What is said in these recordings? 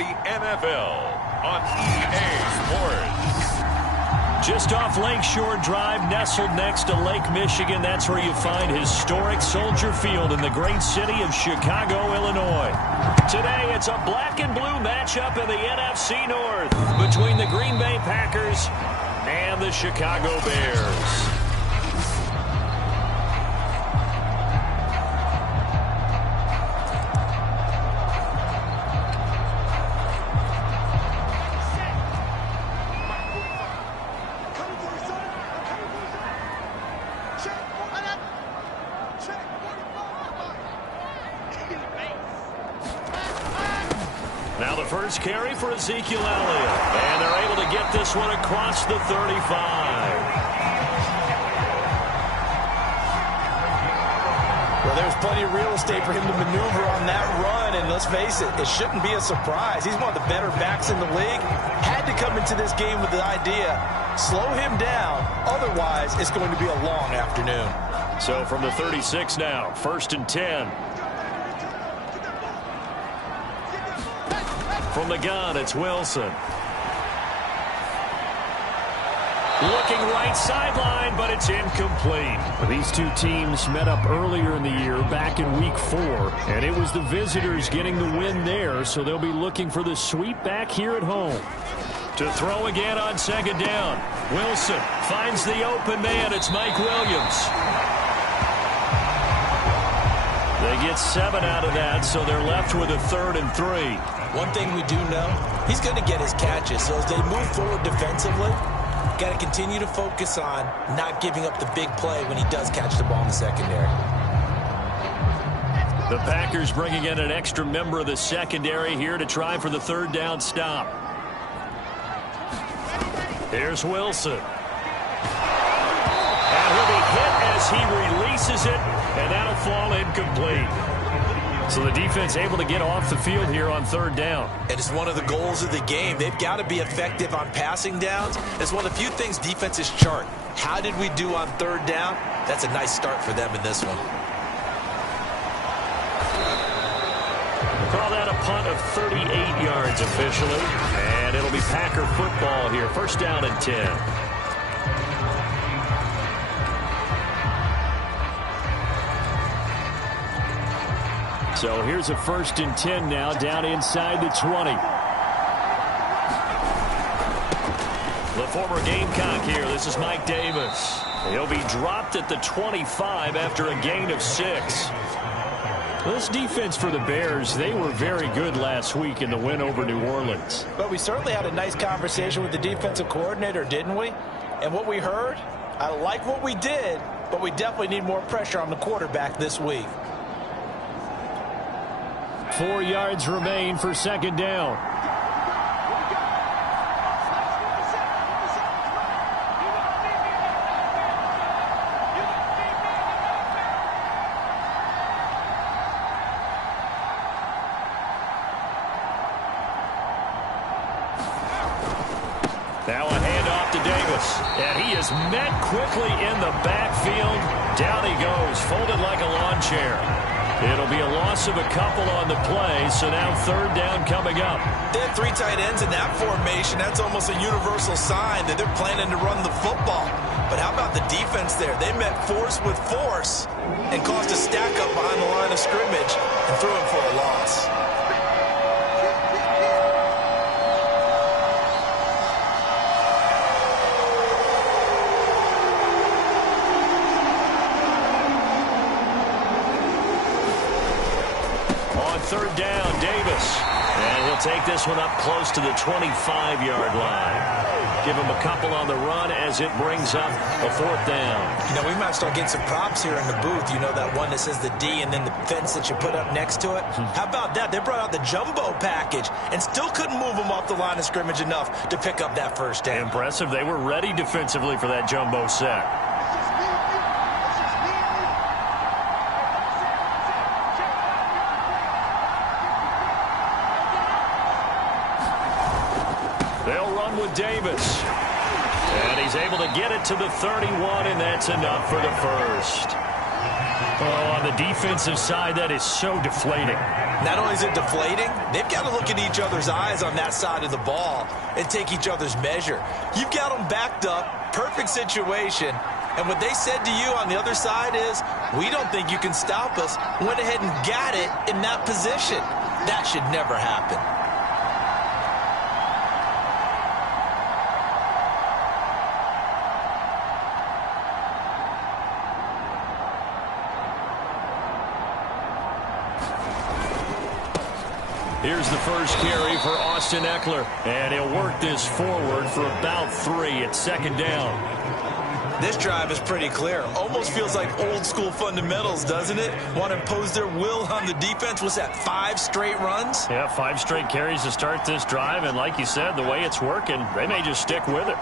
the NFL on EA Sports. Just off Lakeshore Drive, nestled next to Lake Michigan. That's where you find historic Soldier Field in the great city of Chicago, Illinois. Today, it's a black and blue matchup in the NFC North between the Green Bay Packers and the Chicago Bears. Now the first carry for Ezekiel Elliott. And they're able to get this one across the 35. Well, there's plenty of real estate for him to maneuver on that run. And let's face it, it shouldn't be a surprise. He's one of the better backs in the league. Had to come into this game with the idea, slow him down. Otherwise, it's going to be a long afternoon. So from the 36 now, 1st and 10. From the gun, it's Wilson. Looking right sideline, but it's incomplete. These two teams met up earlier in the year, back in Week 4, and it was the visitors getting the win there, so they'll be looking for the sweep back here at home. To throw again on 2nd down. Wilson finds the open man. It's Mike Williams. They get 7 out of that, so they're left with a 3rd and 3. One thing we do know, he's going to get his catches. So as they move forward defensively, got to continue to focus on not giving up the big play when he does catch the ball in the secondary. The Packers bringing in an extra member of the secondary here to try for the 3rd down stop. Here's Wilson. And he'll be hit as he releases it, and that'll fall incomplete. So the defense able to get off the field here on 3rd down. And it's one of the goals of the game. They've got to be effective on passing downs. It's one of the few things defenses chart. How did we do on 3rd down? That's a nice start for them in this one. We'll call that a punt of 38 yards officially. And it'll be Packer football here. 1st down and 10. So here's a 1st and 10 now, down inside the 20. The former Gamecock here. This is Mike Davis. He'll be dropped at the 25 after a gain of 6. This defense for the Bears, they were very good last week in the win over New Orleans. But we certainly had a nice conversation with the defensive coordinator, didn't we? And what we heard, I like what we did, but we definitely need more pressure on the quarterback this week. 4 yards remain for 2nd down. Now a handoff to Davis. And he is met quickly in the backfield. Down he goes, folded like a lawn chair. It'll be a loss of a couple on the play, so now 3rd down coming up. They had 3 tight ends in that formation. That's almost a universal sign that they're planning to run the football. But how about the defense there? They met force with force and caused a stack up behind the line of scrimmage and threw him for a loss. On 3rd down, Davis. And he'll take this one up close to the 25-yard line. Give him a couple on the run as it brings up a 4th down. You know, we might start getting some props here in the booth. You know, that one that says the D and then the fence that you put up next to it? How about that? They brought out the jumbo package and still couldn't move them off the line of scrimmage enough to pick up that 1st down. Impressive. They were ready defensively for that jumbo set. They'll run with Davis. And he's able to get it to the 31, and that's enough for the 1st. Oh, on the defensive side, that is so deflating. Not only is it deflating, they've got to look in each other's eyes on that side of the ball and take each other's measure. You've got them backed up, perfect situation, and what they said to you on the other side is, we don't think you can stop us. Went ahead and got it in that position. That should never happen. Here's the first carry for Austin Eckler, and he'll work this forward for about 3 at second down. This drive is pretty clear. Almost feels like old school fundamentals, doesn't it? Want to impose their will on the defense. What's that, 5 straight runs? Yeah, 5 straight carries to start this drive, and like you said, the way it's working, they may just stick with it.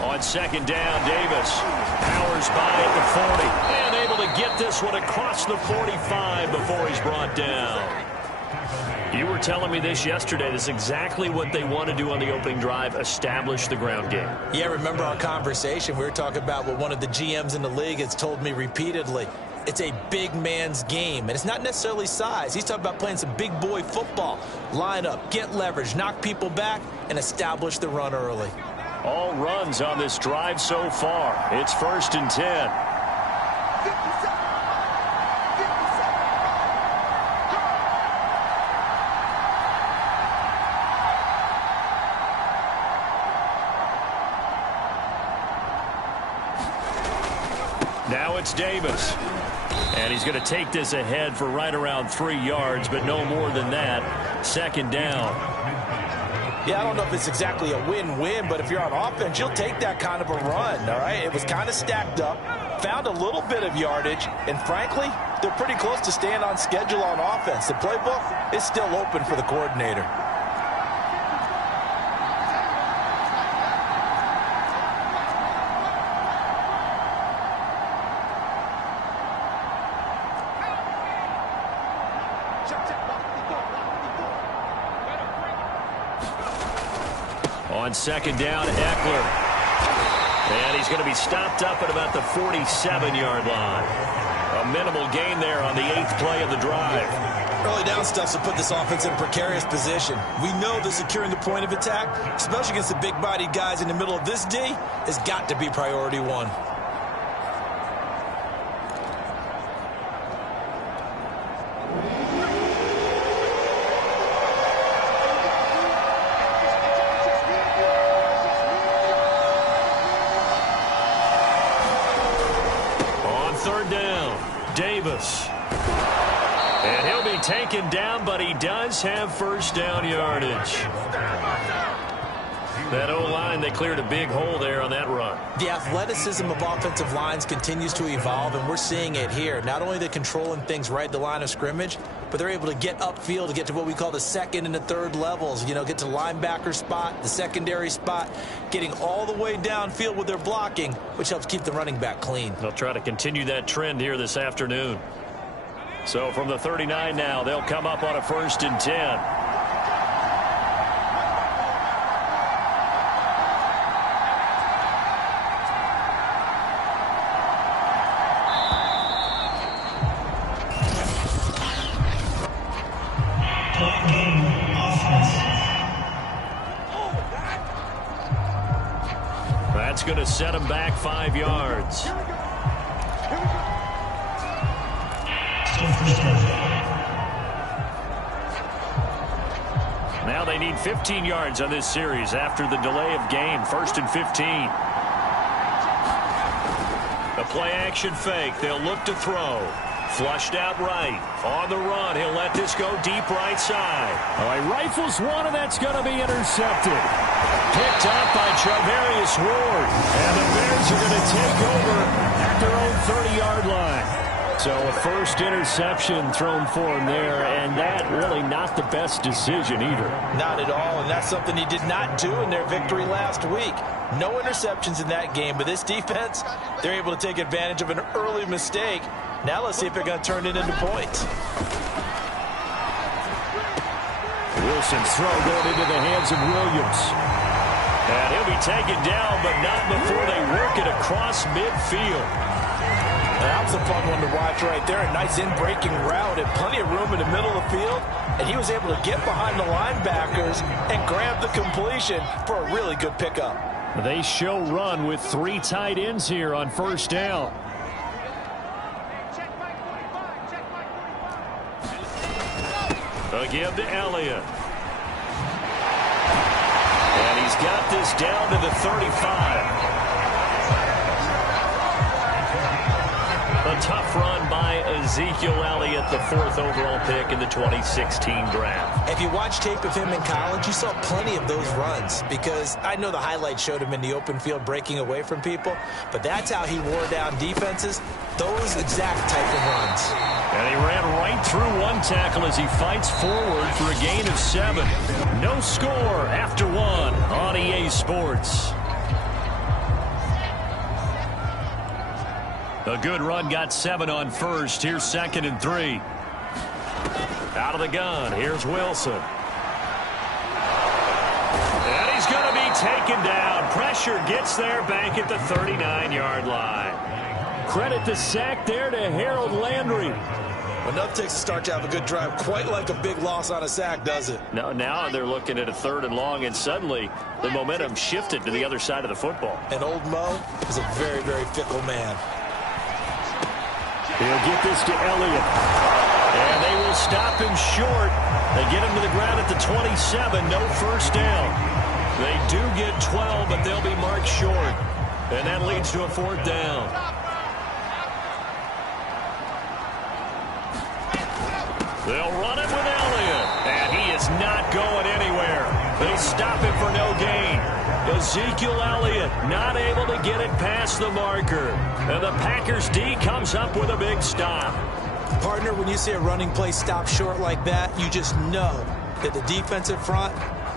On second down, Davis powers by at the 40 and able to get this one across the 45 before he's brought down. You were telling me this yesterday. This is exactly what they want to do on the opening drive, establish the ground game. Yeah, remember our conversation? We were talking about what one of the GMs in the league has told me repeatedly. It's a big man's game, and it's not necessarily size. He's talking about playing some big boy football. Line up, get leverage, knock people back, and establish the run early. All runs on this drive so far. It's 1st and 10. Now it's Davis. And he's going to take this ahead for right around 3 yards, but no more than that. Second down. Yeah, I don't know if it's exactly a win-win, but if you're on offense, you'll take that kind of a run, all right? It was kind of stacked up, found a little bit of yardage, and frankly, they're pretty close to staying on schedule on offense. The playbook is still open for the coordinator. On second down, Eckler. And he's going to be stopped up at about the 47-yard line. A minimal gain there on the 8th play of the drive. Early down stuff will put this offense in a precarious position. We know that securing the point of attack, especially against the big-bodied guys in the middle of this D, has got to be priority 1. Davis. And he'll be taken down, but he does have first down yardage. That O-line, they cleared a big hole there on that run. The athleticism of offensive lines continues to evolve, and we're seeing it here. Not only they're controlling things right at the line of scrimmage, but they're able to get upfield to get to what we call the 2nd and the 3rd levels. You know, get to linebacker spot, the secondary spot, getting all the way downfield with their blocking, which helps keep the running back clean. They'll try to continue that trend here this afternoon. So from the 39 now, they'll come up on a 1st and 10. That's going to set him back 5 yards. Now they need 15 yards on this series after the delay of game. 1st and 15. A play-action fake. They'll look to throw. Flushed out right. On the run. He'll let this go deep right side. Oh, he rifles one, and that's going to be intercepted. Picked up by Charvarius Ward. And the Bears are going to take over at their own 30-yard line. So a first interception thrown for him there, and that really not the best decision either. Not at all, and that's something he did not do in their victory last week. No interceptions in that game, but this defense, they're able to take advantage of an early mistake. Now let's see if they're going to turn it into points. Wilson's throw going into the hands of Williams. And he'll be taken down, but not before they work it across midfield. That was a fun one to watch right there. A nice in-breaking route and plenty of room in the middle of the field. And he was able to get behind the linebackers and grab the completion for a really good pickup. They show run with 3 tight ends here on first down. A give to Elliott. And he's got this down to the 35. A tough run by Ezekiel Elliott, the 4th overall pick in the 2016 draft. If you watch tape of him in college, you saw plenty of those runs, because I know the highlights showed him in the open field breaking away from people, but that's how he wore down defenses, those exact type of runs. And he ran right through one tackle as he fights forward for a gain of 7. No score after 1 on EA Sports. A good run got 7 on first. Here's 2nd and 3. Out of the gun. Here's Wilson. And he's going to be taken down. Pressure gets there back at the 39-yard line. Credit the sack there to Harold Landry. Enough takes to start to have a good drive. Quite like a big loss on a sack, does it? No, now they're looking at a 3rd and long, and suddenly the momentum shifted to the other side of the football. And old Mo is a very, very fickle man. He'll get this to Elliott. And they will stop him short. They get him to the ground at the 27. No first down. They do get 12, but they'll be marked short. And that leads to a 4th down. They'll run it with Elliott. And he is not going anywhere. They stop him for no gain. Ezekiel Elliott not able to get it past the marker. And the Packers D comes up with a big stop. Partner, when you see a running play stop short like that, you just know that the defensive front,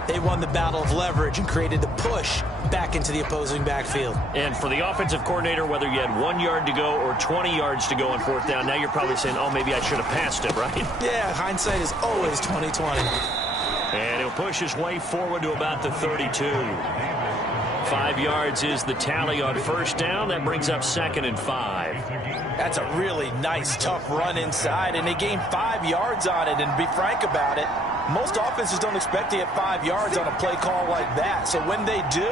they won the battle of leverage and created the push back into the opposing backfield. And for the offensive coordinator, whether you had 1 yard to go or 20 yards to go on 4th down, now you're probably saying, oh, maybe I should have passed it, right? Yeah, hindsight is always 20/20. And he'll push his way forward to about the 32. 5 yards is the tally on first down. That brings up 2nd and 5. That's a really nice, tough run inside, and they gained 5 yards on it. And to be frank about it, most offenses don't expect to get 5 yards on a play call like that. So when they do,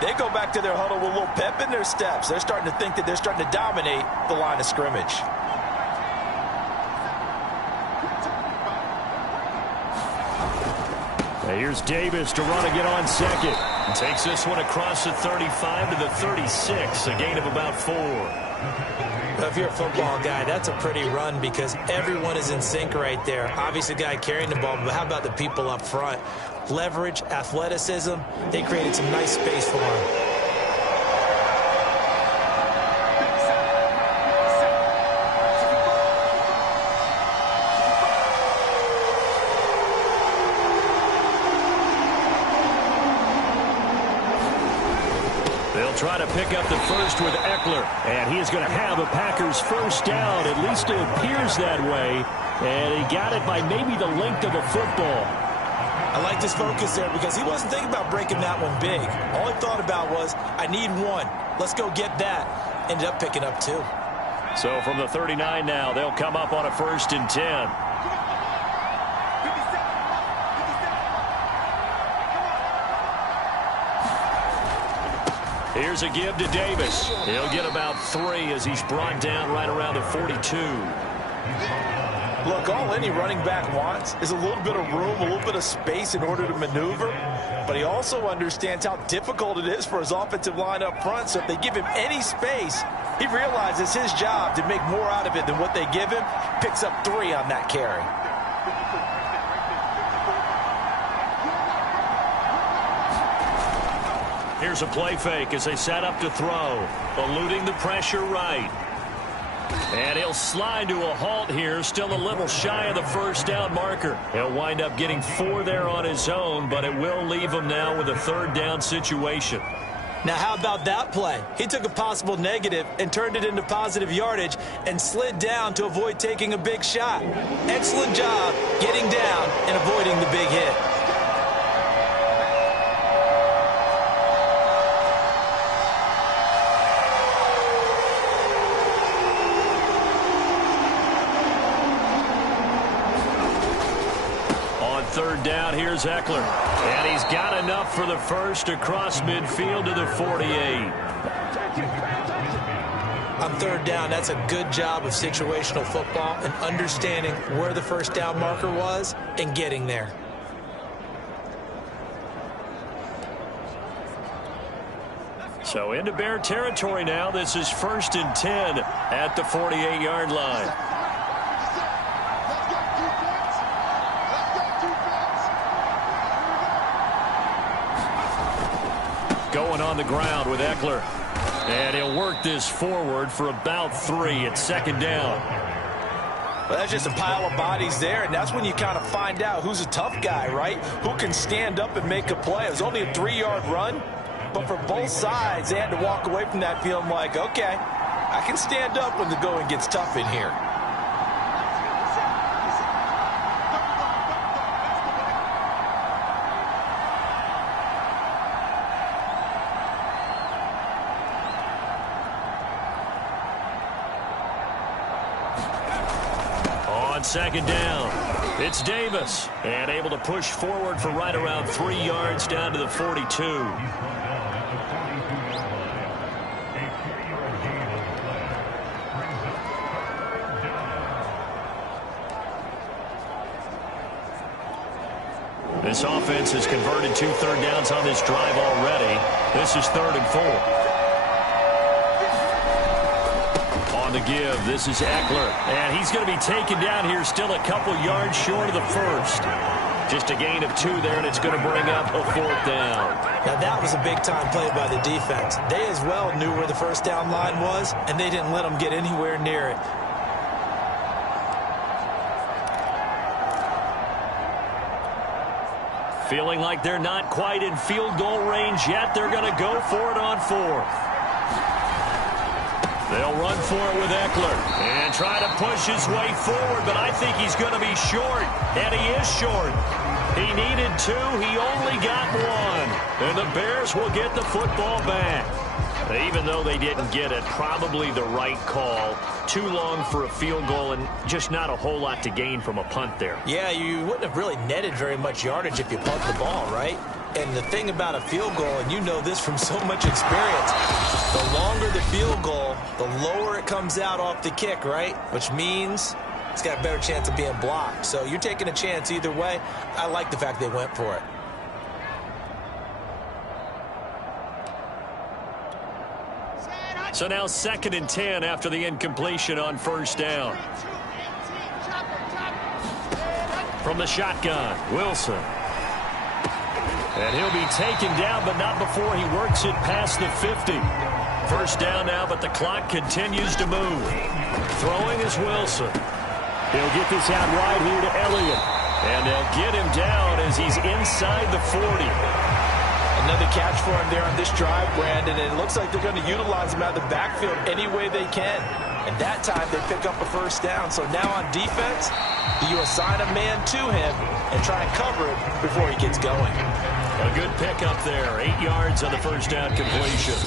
they go back to their huddle with a little pep in their steps. They're starting to think that they're starting to dominate the line of scrimmage. Here's Davis to run again on 2nd. And takes this one across the 35 to the 36, a gain of about 4. If you're a football guy, that's a pretty run because everyone is in sync right there. Obviously, the guy carrying the ball, but how about the people up front? Leverage, athleticism, they created some nice space for him. Try to pick up the first with Eckler. And he is going to have a Packers first down. At least it appears that way. And he got it by maybe the length of a football. I like this focus there because he wasn't thinking about breaking that one big. All he thought about was, I need 1. Let's go get that. Ended up picking up 2. So from the 39 now, they'll come up on a 1st and 10. Here's a give to Davis. He'll get about 3 as he's brought down right around the 42. Look, all any running back wants is a little bit of room, a little bit of space in order to maneuver. But he also understands how difficult it is for his offensive line up front. So if they give him any space, he realizes his job to make more out of it than what they give him. Picks up 3 on that carry. Here's a play fake as they set up to throw. Eluding the pressure right. And he'll slide to a halt here. Still a little shy of the first down marker. He'll wind up getting 4 there on his own, but it will leave him now with a 3rd down situation. Now, how about that play? He took a possible negative and turned it into positive yardage and slid down to avoid taking a big shot. Excellent job getting down and avoiding the big hit. Third down, here's Eckler. And he's got enough for the first across midfield to the 48. On third down, that's a good job of situational football and understanding where the first down marker was and getting there. So into Bear territory now. This is 1st and 10 at the 48-yard line. Going on the ground with Eckler. And he'll work this forward for about 3 at 2nd down. Well, that's just a pile of bodies there, and that's when you kind of find out who's a tough guy, right? Who can stand up and make a play. It was only a 3-yard run, but for both sides, they had to walk away from that feeling like, okay, I can stand up when the going gets tough in here. On 2nd down, it's Davis, and able to push forward for right around 3 yards down to the 42. This offense has converted 2 third downs on this drive already. This is 3rd and 4. On the give, this is Eckler, and he's going to be taken down here still a couple yards short of the first. Just a gain of 2 there, and it's going to bring up a 4th down. Now, that was a big-time play by the defense. They as well knew where the first down line was, and they didn't let them get anywhere near it. Feeling like they're not quite in field goal range yet, they're going to go for it on 4th. They'll run for it with Eckler and try to push his way forward, but I think he's going to be short, and he is short. He needed 2. He only got 1, and the Bears will get the football back. Even though they didn't get it, probably the right call. Too long for a field goal and just not a whole lot to gain from a punt there. Yeah, you wouldn't have really netted very much yardage if you punt the ball, right? And the thing about a field goal, and you know this from so much experience, the longer the field goal, the lower it comes out off the kick, right? Which means it's got a better chance of being blocked. So you're taking a chance either way. I like the fact they went for it. So now 2nd and 10 after the incompletion on 1st down. From the shotgun, Wilson. And he'll be taken down, but not before he works it past the 50. 1st down now, but the clock continues to move. Throwing is Wilson. He'll get this out wide here to Elliott. And they'll get him down as he's inside the 40. Another catch for him there on this drive, Brandon, and it looks like they're going to utilize him out of the backfield any way they can. And that time they pick up a 1st down. So now on defense, do you assign a man to him and try and cover it before he gets going? A good pickup there. 8 yards on the 1st down completion.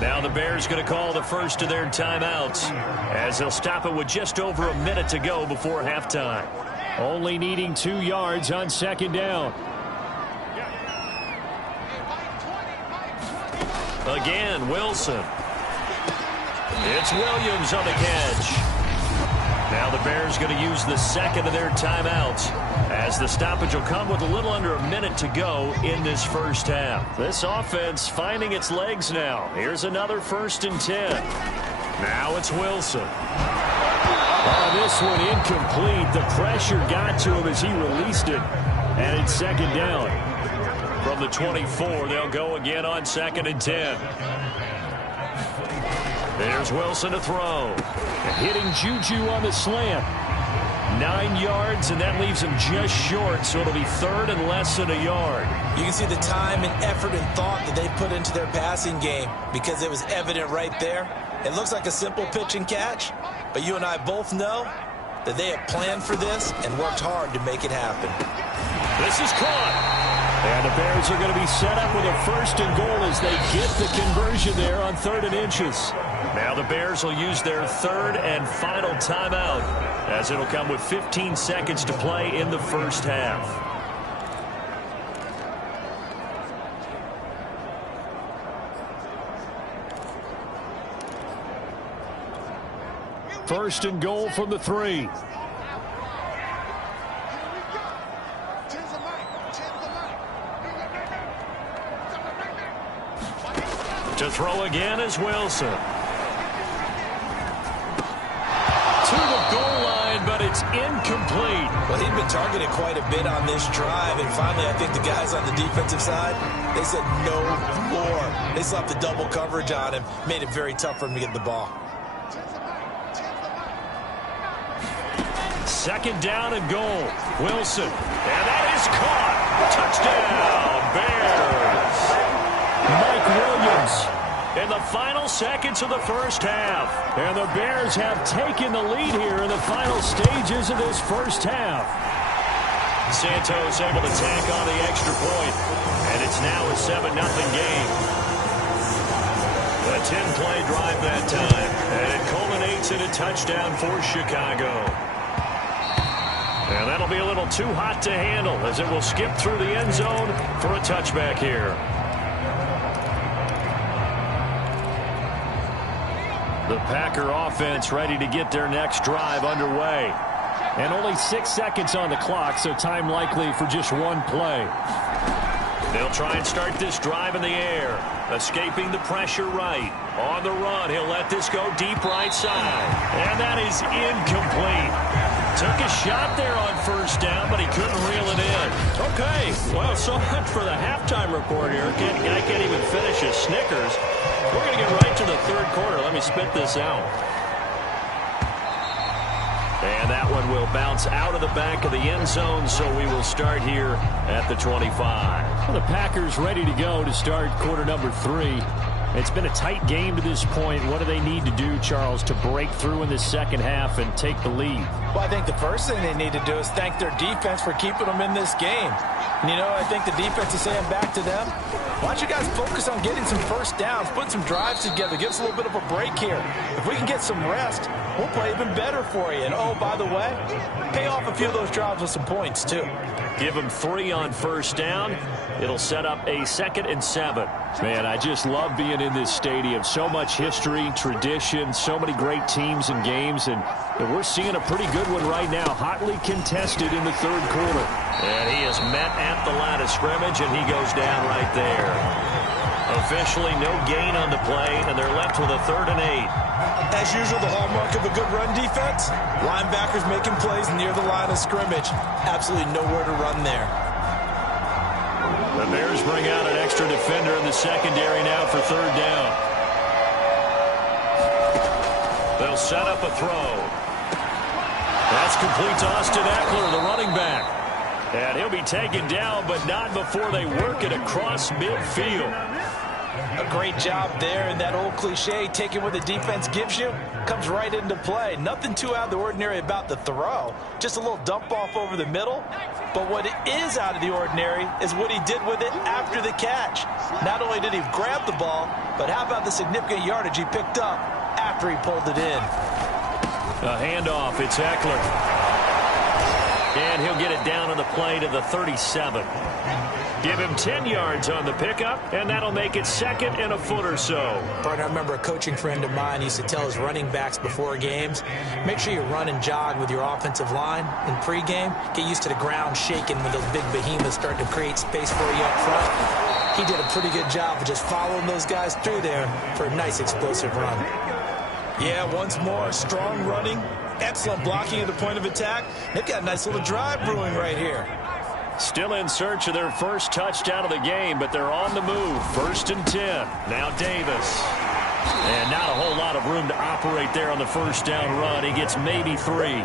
Now the Bears going to call the first of their timeouts as they'll stop it with just over a minute to go before halftime. Only needing 2 yards on 2nd down. Again, Wilson. It's Williams on the catch. Now the Bears going to use the 2nd of their timeouts as the stoppage will come with a little under a minute to go in this 1st half. This offense finding its legs now. Here's another 1st and 10. Now it's Wilson. Oh, this one incomplete. The pressure got to him as he released it. And it's 2nd down. From the 24, they'll go again on 2nd and 10. There's Wilson to throw. Hitting Juju on the slant. 9 yards, and that leaves him just short, so it'll be third and less than a yard. You can see the time and effort and thought that they put into their passing game because it was evident right there. It looks like a simple pitch and catch, but you and I both know that they have planned for this and worked hard to make it happen. This is caught. And the Bears are going to be set up with a first and goal as they get the conversion there on 3rd and inches. Now the Bears will use their third and final timeout as it'll come with 15 seconds to play in the first half. First and goal from the 3. To throw again is Wilson. To the goal line, but it's incomplete. Well, he'd been targeted quite a bit on this drive, and finally I think the guys on the defensive side, they said no more. They slapped the double coverage on him, made it very tough for him to get the ball. Second down and goal. Wilson. And that is caught. Touchdown, Bears. Mike Williams in the final seconds of the first half. And the Bears have taken the lead here in the final stages of this first half. Santos able to tack on the extra point. And it's now a 7-0 game. A 10-play drive that time. And it culminates in a touchdown for Chicago. And that'll be a little too hot to handle as it will skip through the end zone for a touchback here. The Packer offense ready to get their next drive underway. And only 6 seconds on the clock, so time likely for just one play. They'll try and start this drive in the air. Escaping the pressure right. On the run, he'll let this go deep right side. And that is incomplete. Took a shot there on first down, but he couldn't reel it in. Okay, well, so much for the halftime report here. Guy can't even finish his Snickers. We're going to get right to the third quarter. Let me spit this out. And that one will bounce out of the back of the end zone, so we will start here at the 25. Well, the Packers ready to go to start quarter number 3. It's been a tight game to this point. What do they need to do, Charles, to break through in the second half and take the lead? Well, I think the first thing they need to do is thank their defense for keeping them in this game. And, you know, I think the defense is saying back to them, why don't you guys focus on getting some first downs, put some drives together, give us a little bit of a break here. If we can get some rest, we'll play even better for you. And, oh, by the way, pay off a few of those drives with some points, too. Give them 3 on first down. It'll set up a 2nd and 7. Man, I just love being in this stadium. So much history, tradition, so many great teams and games, and we're seeing a pretty good one right now, hotly contested in the third quarter. And he is met at the line of scrimmage, and he goes down right there. Officially no gain on the play, and they're left with a 3rd and 8. As usual, the hallmark of a good run defense, linebackers making plays near the line of scrimmage. Absolutely nowhere to run there. The Bears bring out an extra defender in the secondary now for 3rd down. They'll set up a throw. That's complete to Austin Eckler, the running back. And he'll be taken down, but not before they work it across midfield. A great job there, and that old cliche, taking what the defense gives you, comes right into play. Nothing too out of the ordinary about the throw. Just a little dump off over the middle. But what is out of the ordinary is what he did with it after the catch. Not only did he grab the ball, but how about the significant yardage he picked up after he pulled it in. A handoff, it's Eckler. And he'll get it down on the play to the 37. Give him 10 yards on the pickup, and that'll make it 2nd and a foot or so. Partner, I remember a coaching friend of mine used to tell his running backs before games, make sure you run and jog with your offensive line in pregame. Get used to the ground shaking when those big behemoths start to create space for you up front. He did a pretty good job of just following those guys through there for a nice explosive run. Yeah, once more, strong running, excellent blocking at the point of attack. They've got a nice little drive brewing right here. Still in search of their first touchdown of the game, but they're on the move. 1st and 10. Now Davis. And not a whole lot of room to operate there on the first down run. He gets maybe 3.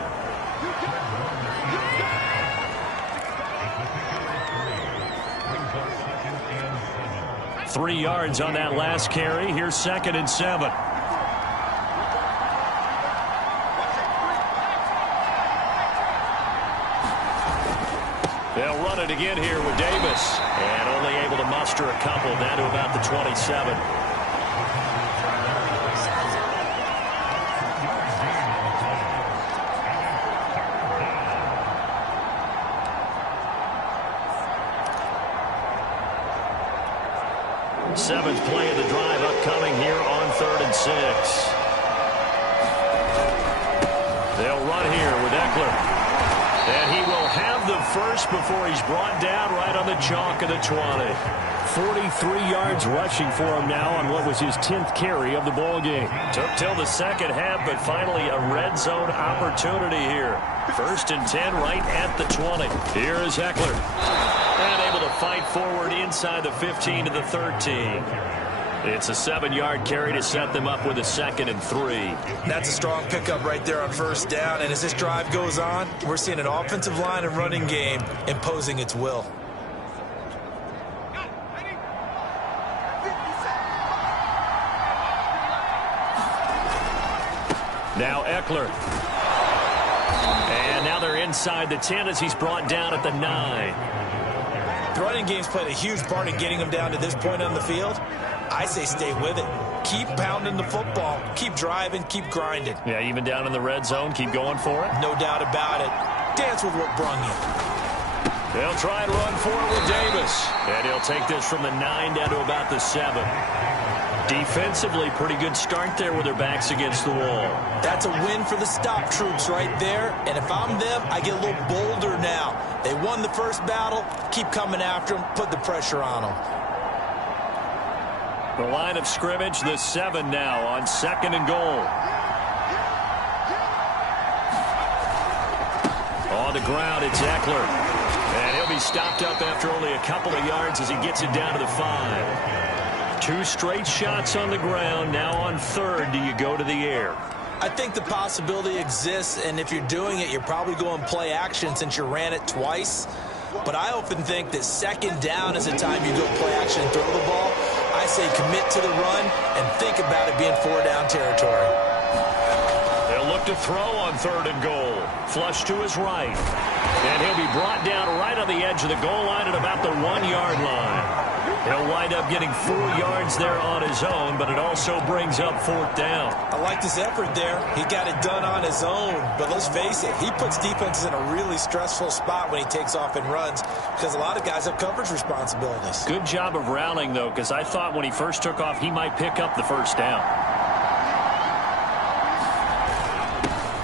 3 yards on that last carry. Here's 2nd and 7. They'll run it again here with Davis. And only able to muster a couple down to about the 27. Seventh play of the drive upcoming here on 3rd and 6. They'll run here with Eckler. And he will have the first before he's brought down right on the chalk of the 20. 43 yards rushing for him now on what was his 10th carry of the ball game. Took till the second half, but finally a red zone opportunity here. 1st and 10 right at the 20. Here is Eckler. And able to fight forward inside the 15 to the 13. It's a 7-yard carry to set them up with a 2nd and 3. That's a strong pickup right there on 1st down. And as this drive goes on, we're seeing an offensive line and running game imposing its will. Now Eckler. And now they're inside the 10 as he's brought down at the 9. The running game's played a huge part in getting him down to this point on the field. I say stay with it. Keep pounding the football. Keep driving. Keep grinding. Yeah, even down in the red zone, keep going for it. No doubt about it. Dance with what brung you. They'll try and run for it with Davis. And he'll take this from the 9 down to about the 7. Defensively, pretty good start there with their backs against the wall. That's a win for the stop troops right there. And if I'm them, I get a little bolder now. They won the first battle. Keep coming after them. Put the pressure on them. The line of scrimmage, the 7 now on 2nd and goal. On the ground, it's Eckler. And he'll be stopped up after only a couple of yards as he gets it down to the 5. 2 straight shots on the ground. Now on 3rd, do you go to the air? I think the possibility exists, and if you're doing it, you're probably going play action since you ran it twice. But I often think that 2nd down is the time you go play action and throw the ball. I say commit to the run and think about it being 4-down territory. They'll look to throw on 3rd and goal. Flush to his right. And he'll be brought down right on the edge of the goal line at about the 1-yard line. He'll wind up getting 4 yards there on his own, but it also brings up 4th down. I like this effort there. He got it done on his own, but let's face it, he puts defenses in a really stressful spot when he takes off and runs because a lot of guys have coverage responsibilities. Good job of rallying, though, because I thought when he first took off, he might pick up the 1st down.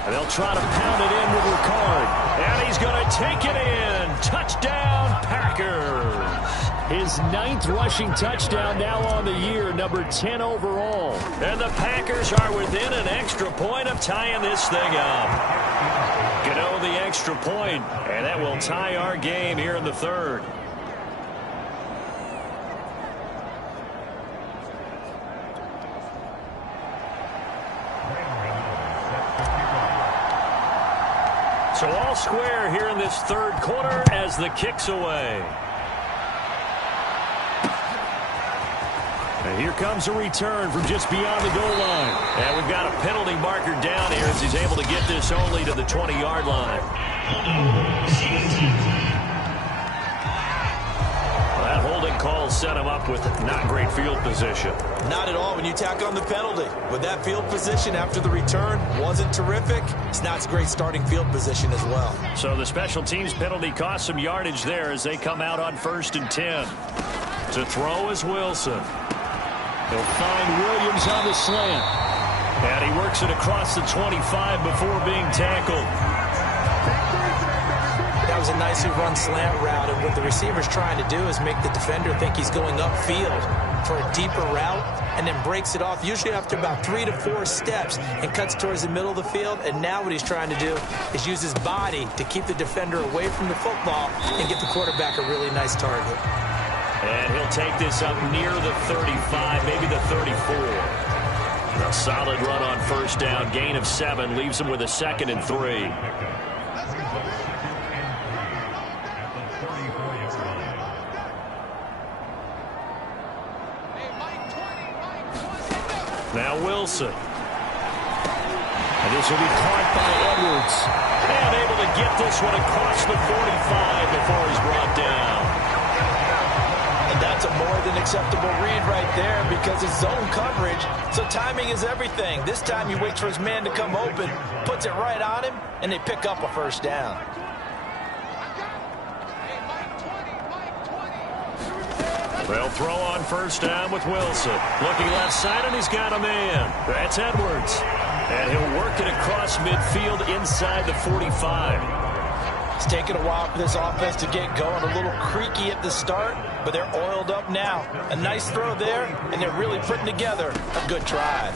And they'll try to pound it in with Ricard. And he's going to take it in. Touchdown, Packers. His 9th rushing touchdown now on the year, number 10 overall. And the Packers are within an extra point of tying this thing up. Gano the extra point, and that will tie our game here in the 3rd. So all square here in this 3rd quarter as the kick's away. And here comes a return from just beyond the goal line. And we've got a penalty marker down here as he's able to get this only to the 20-yard line. Well, that holding call set him up with not great field position. Not at all when you tack on the penalty. With that field position after the return wasn't terrific. It's not a great starting field position as well. So the special teams penalty cost some yardage there as they come out on 1st and 10. To throw is Wilson. He'll find Williams on the slant. And he works it across the 25 before being tackled. That was a nicely run slant route, and what the receiver's trying to do is make the defender think he's going upfield for a deeper route and then breaks it off, usually after about 3 to 4 steps, and cuts towards the middle of the field. And now what he's trying to do is use his body to keep the defender away from the football and get the quarterback a really nice target. And he'll take this up near the 35, maybe the 34. A solid run on 1st down, gain of 7, leaves him with a 2nd and 3. Now Wilson. And this will be caught by Edwards. And able to get this one across the 45 before he's brought down. And that's a more than acceptable read right there because it's zone coverage, so timing is everything. This time he waits for his man to come open, puts it right on him, and they pick up a first down. They'll throw on first down with Wilson. Looking left side, and he's got a man. That's Edwards. And he'll work it across midfield inside the 45. It's taken a while for this offense to get going. A little creaky at the start, but they're oiled up now. A nice throw there, and they're really putting together a good drive.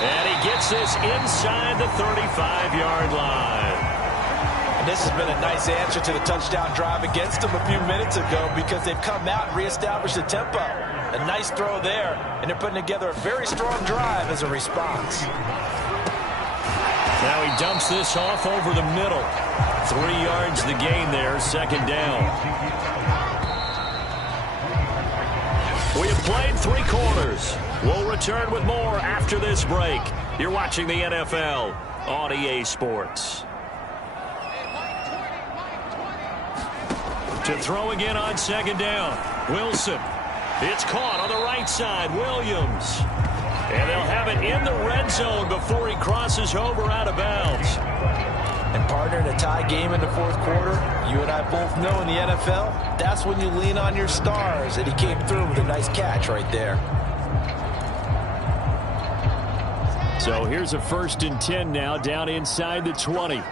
And he gets this inside the 35-yard line. And this has been a nice answer to the touchdown drive against them a few minutes ago because they've come out and reestablished the tempo. A nice throw there, and they're putting together a very strong drive as a response. Now he dumps this off over the middle. 3 yards the gain there, second down. We have played 3 quarters. We'll return with more after this break. You're watching the NFL on EA Sports. To throw again on second down. Wilson. It's caught on the right side. Williams. And they'll have it in the red zone before he crosses over out of bounds. And partner, in a tie game in the fourth quarter, you and I both know in the NFL, that's when you lean on your stars. And he came through with a nice catch right there. So here's a 1st and 10 now down inside the 20.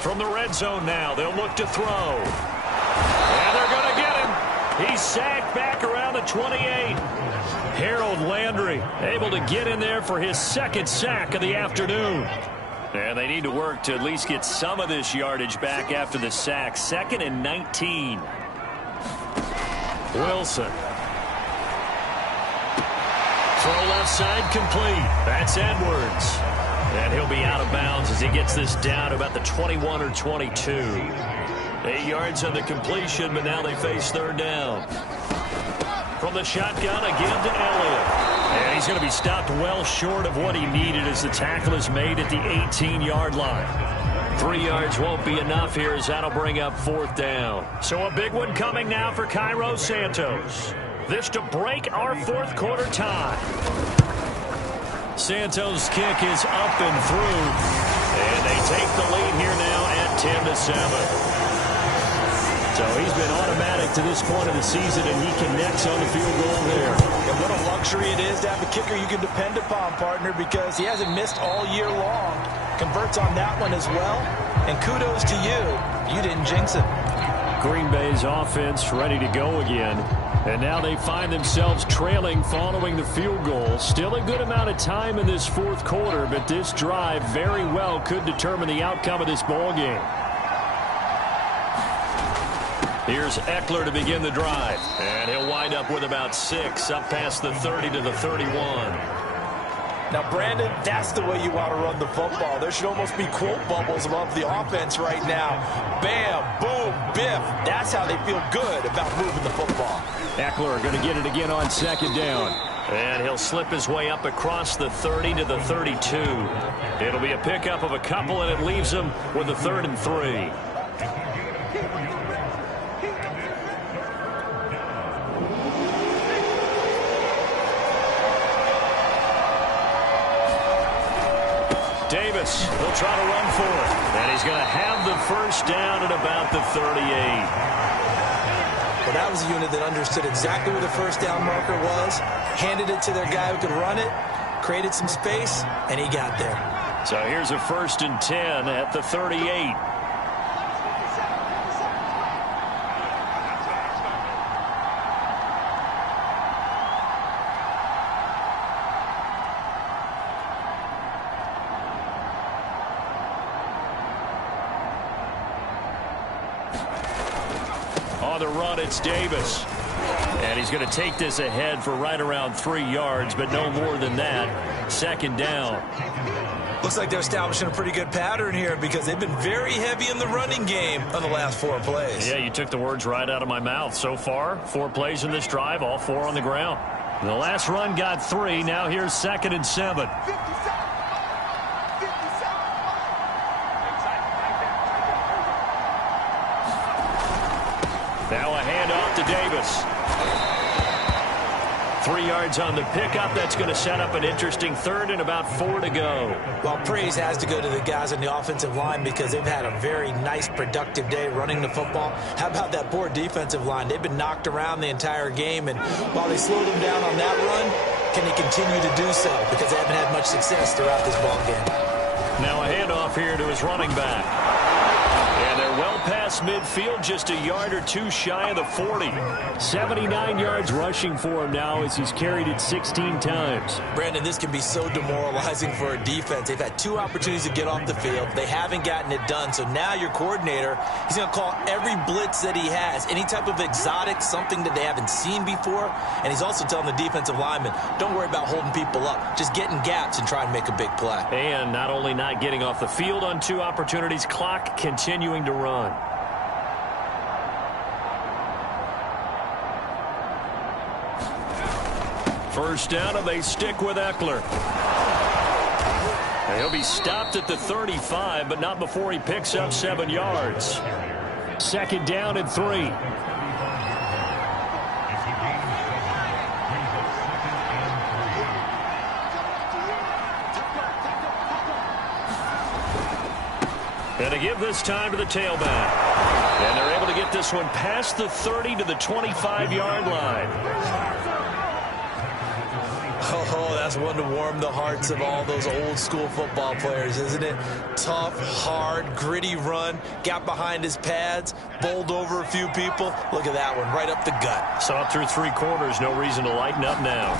From the red zone now, they'll look to throw. And they're going to get him. He's sacked back around the 28. Harold Landry able to get in there for his 2nd sack of the afternoon. And they need to work to at least get some of this yardage back after the sack. 2nd and 19. Wilson. Throw left side complete. That's Edwards. And he'll be out of bounds as he gets this down about the 21 or 22. 8 yards on the completion, but now they face 3rd down. From the shotgun again to Elliott. And he's going to be stopped well short of what he needed as the tackle is made at the 18-yard line. 3 yards won't be enough here as that'll bring up 4th down. So a big one coming now for Cairo Santos. This to break our 4th quarter tie. Santos' kick is up and through. And they take the lead here now at 10-7. So he's been automatic to this point of the season, and he connects on the field goal there. And what a luxury it is to have a kicker you can depend upon, partner, because he hasn't missed all year long. Converts on that one as well. And kudos to you. You didn't jinx him. Green Bay's offense ready to go again. And now they find themselves trailing following the field goal. Still a good amount of time in this 4th quarter, but this drive very well could determine the outcome of this ball game. Here's Eckler to begin the drive. And he'll wind up with about 6 up past the 30 to the 31. Now, Brandon, that's the way you want to run the football. There should almost be quote bubbles above the offense right now. Bam, boom, biff. That's how they feel good about moving the football. Eckler going to get it again on 2nd down. And he'll slip his way up across the 30 to the 32. It'll be a pickup of a couple, and it leaves him with a 3rd and 3. Davis will try to run for it. And he's going to have the first down at about the 38. Well, that was a unit that understood exactly where the first down marker was, handed it to their guy who could run it, created some space, and he got there. So here's a 1st and 10 at the 38. On the run, it's Davis. And he's going to take this ahead for right around 3 yards, but no more than that. 2nd down. Looks like they're establishing a pretty good pattern here because they've been very heavy in the running game on the last 4 plays. Yeah, you took the words right out of my mouth. So far, 4 plays in this drive, all 4 on the ground. The last run got 3. Now here's 2nd and 7. Now a handoff to Davis. 3 yards on the pickup. That's going to set up an interesting 3rd and about 4 to go. Well, praise has to go to the guys on the offensive line because they've had a very nice, productive day running the football. How about that poor defensive line? They've been knocked around the entire game, and while they slowed them down on that run, can they continue to do so? Because they haven't had much success throughout this ball game. Now a handoff here to his running back. And they're well past midfield, just a yard or 2 shy of the 40. 79 yards rushing for him now as he's carried it 16 times. Brandon, this can be so demoralizing for a defense. They've had 2 opportunities to get off the field. They haven't gotten it done. So now your coordinator, he's going to call every blitz that he has, any type of exotic, something that they haven't seen before. And he's also telling the defensive linemen, don't worry about holding people up. Just get in gaps and try and make a big play. And not only not getting off the field on 2 opportunities, clock continuing to run. First down, and they stick with Eckler. And he'll be stopped at the 35, but not before he picks up 7 yards. 2nd down and 3. And to give this time to the tailback. And they're able to get this one past the 30 to the 25-yard line. Oh, that's one to warm the hearts of all those old school football players, isn't it? Tough, hard, gritty run, got behind his pads, bowled over a few people. Look at that one, right up the gut. Saw it through 3 quarters, no reason to lighten up now.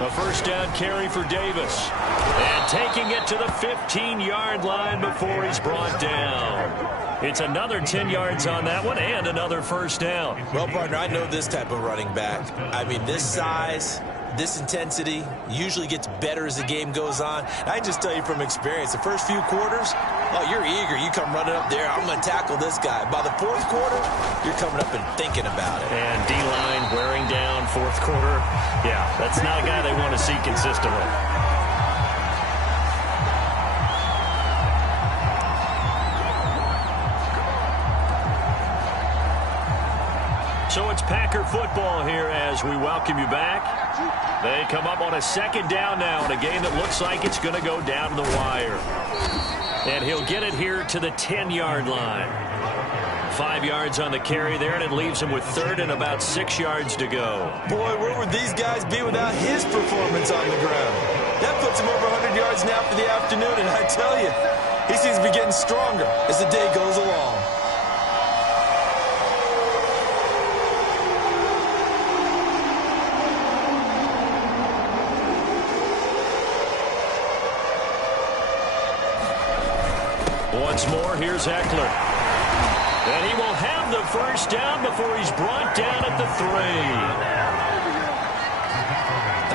A first down carry for Davis. And taking it to the 15-yard line before he's brought down. It's another 10 yards on that one and another first down. Well, partner, I know this type of running back. I mean, this size, this intensity usually gets better as the game goes on. And I can just tell you from experience, the first few quarters, oh, you're eager. You come running up there, I'm going to tackle this guy. By the 4th quarter, you're coming up and thinking about it. And D-line wearing down 4th quarter. Yeah, that's not a guy they want to see consistently. So it's Packer football here as we welcome you back. They come up on a 2nd down now in a game that looks like it's going to go down to the wire. And he'll get it here to the 10-yard line. 5 yards on the carry there, and it leaves him with 3rd and about 6 yards to go. Boy, where would these guys be without his performance on the ground? That puts him over 100 yards now for the afternoon, and I tell you, he seems to be getting stronger as the day goes along. Once more, here's Eckler. And he will have the first down before he's brought down at the 3.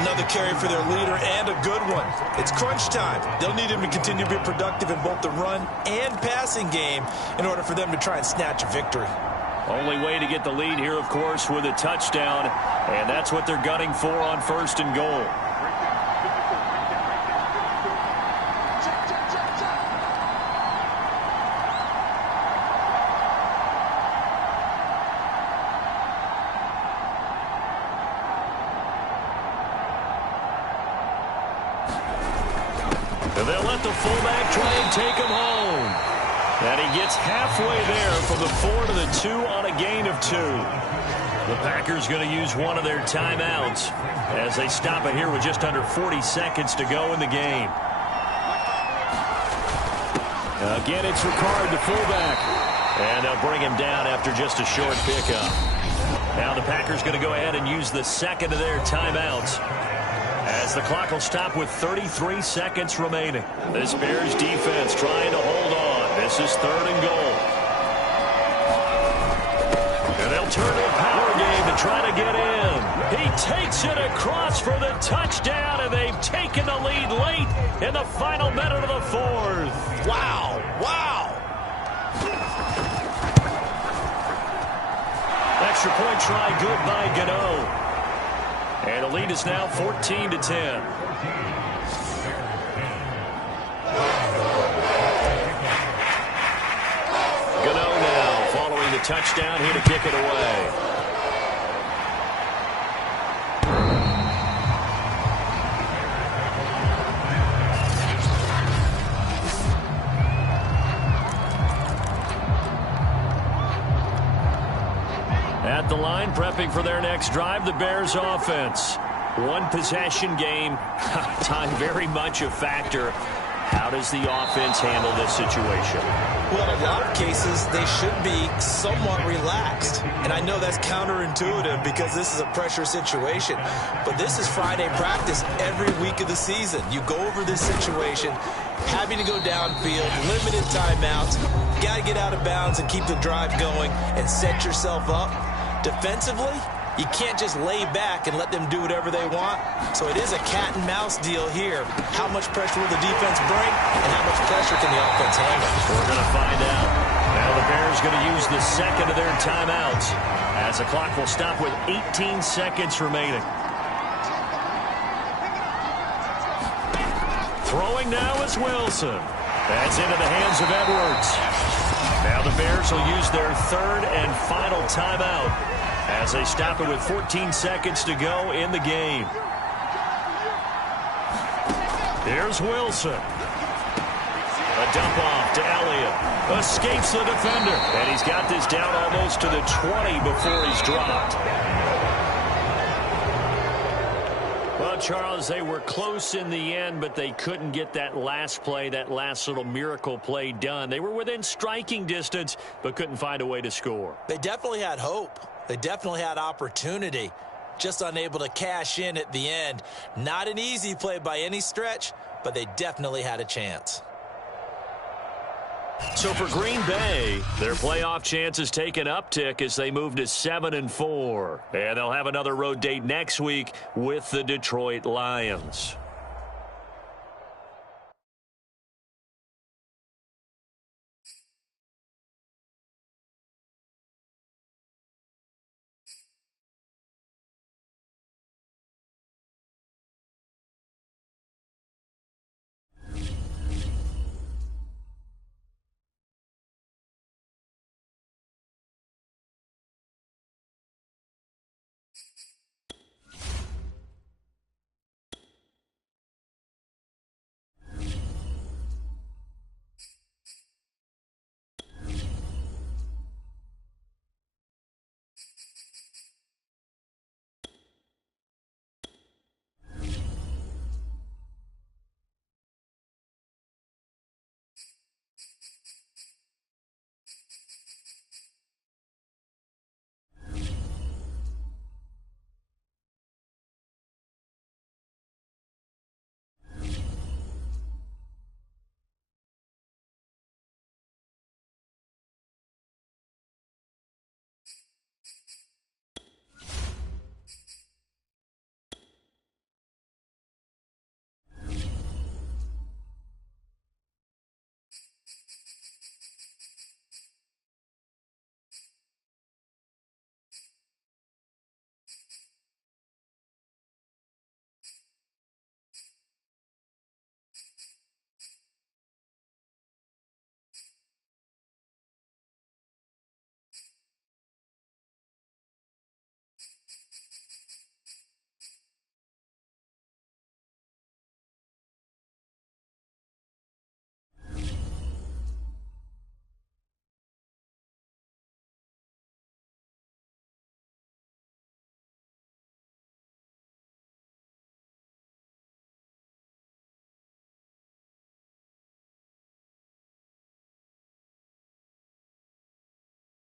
Another carry for their leader and a good one. It's crunch time. They'll need him to continue to be productive in both the run and passing game in order for them to try and snatch a victory. Only way to get the lead here, of course, with a touchdown. And that's what they're gunning for on 1st and goal. They'll let the fullback try and take him home. And he gets halfway there from the 4 to the 2 on a gain of 2. The Packers going to use one of their timeouts as they stop it here with just under 40 seconds to go in the game. Again, it's Ricard, the fullback. And they'll bring him down after just a short pickup. Now the Packers going to go ahead and use the 2nd of their timeouts, as the clock will stop with 33 seconds remaining. This Bears defense trying to hold on. This is 3rd and goal. And they'll turn to a power game to try to get in. He takes it across for the touchdown, and they've taken the lead late in the final minute of the fourth. Wow, wow. Extra point try good by Gano. And the lead is now 14-10. Gano now following the touchdown here to kick it away. At the line, prepping for their next drive, the Bears offense. One possession game, time very much a factor. How does the offense handle this situation? Well, in a lot of cases, they should be somewhat relaxed. And I know that's counterintuitive because this is a pressure situation. But this is Friday practice every week of the season. You go over this situation, having to go downfield, limited timeouts, got to get out of bounds and keep the drive going and set yourself up. Defensively, you can't just lay back and let them do whatever they want. So it is a cat and mouse deal here. How much pressure will the defense bring, and how much pressure can the offense handle? We're going to find out. Now the Bears going to use the second of their timeouts as the clock will stop with 18 seconds remaining. Throwing now is Wilson. That's into the hands of Edwards. Now the Bears will use their third and final timeout as they stop it with 14 seconds to go in the game. Here's Wilson. A dump off to Elliott. Escapes the defender. And he's got this down almost to the 20 before he's dropped. Well, Charles, they were close in the end, but they couldn't get that last play, that last little miracle play done. They were within striking distance, but couldn't find a way to score. They definitely had hope. They definitely had opportunity. Just unable to cash in at the end. Not an easy play by any stretch, but they definitely had a chance. So for Green Bay, their playoff chances take an uptick as they move to 7-4. And they'll have another road date next week with the Detroit Lions.